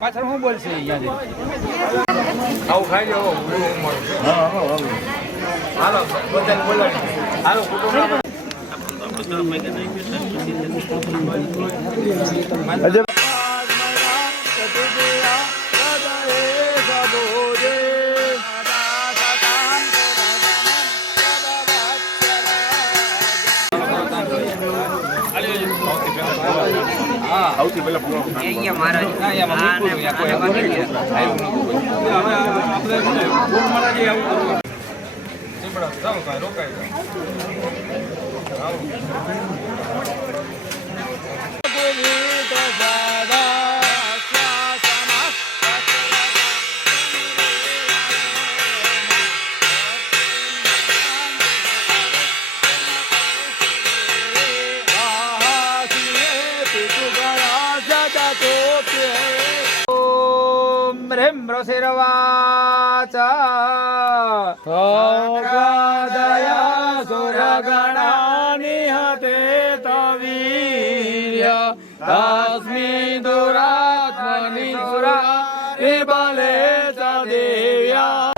પાછળ હું બોલશે આવું ખાઈ જાઓ હાલો બધાને બોલાવી હાલો સૌથી પહેલા દયા સુરગણાની હતે તવીર્ય તસ્મી દુરાત્મની સુરા વિબલે ચ દેવ્યા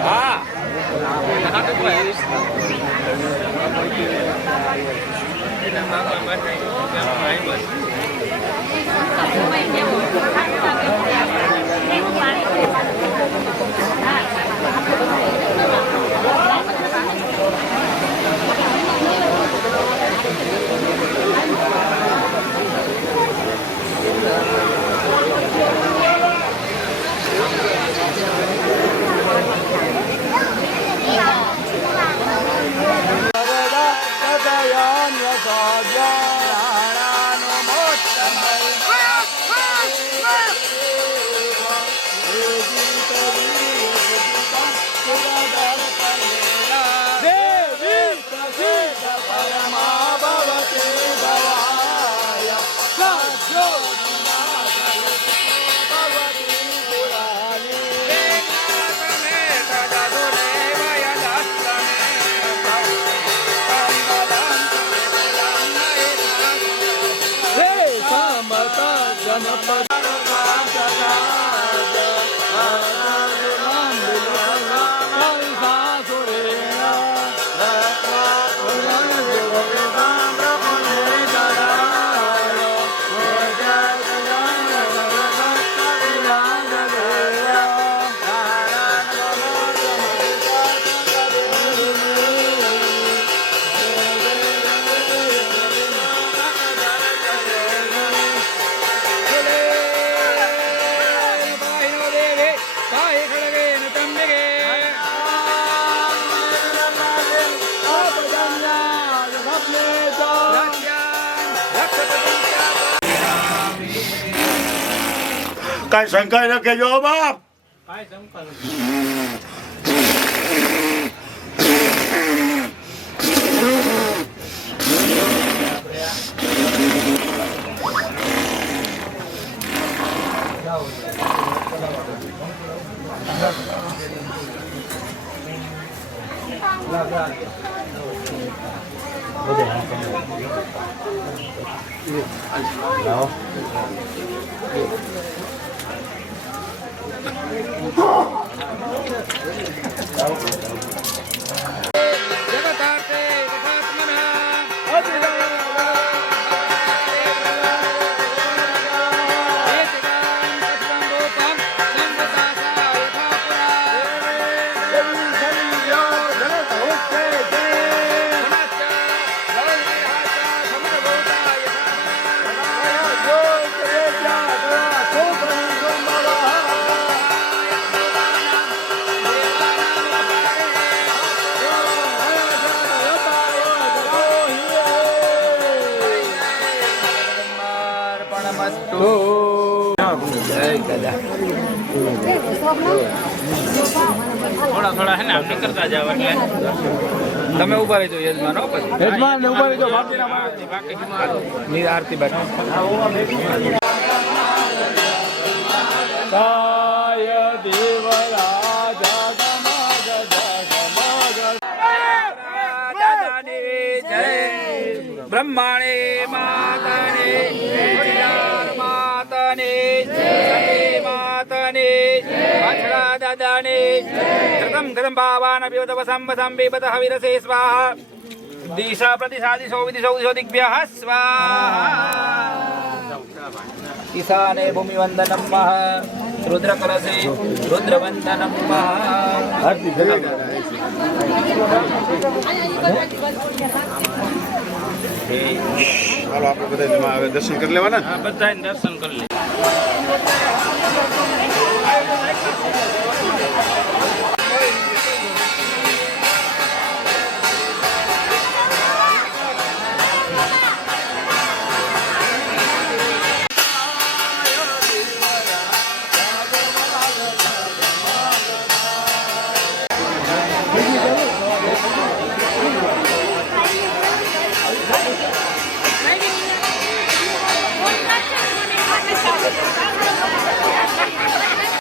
કઈ શંકા ન કેજો બાપ કઈ શંકા થોડા થોડા હે ને આમ કરતા જાવ એટલે તમે ઉભા રહેજો યજમાન હો પછી યજમાન ને ઉભા રહેજો બાકી આરતી બાકી કાય દેવરા જગમગ દાદાની જય બ્રહ્માણે માતાને માતાને જય માતા દાદાની વાછડા દાદાની કૃતમ કૃતમ ભાવાન અભિવત વસંબ સંબેબત હવિરસે સ્વાહા દિશા પ્રતિસાદિશો વિદિશો દિશો દિગ્ભ્યઃ સ્વાહા ઈશાને ભૂમિવંદનમ મહ રુદ્રકલશે રુદ્રવંદનમ મહ આરતી હાલો આપણે બધા દર્શન કરી લેવાના. બધા દર્શન કરી લે.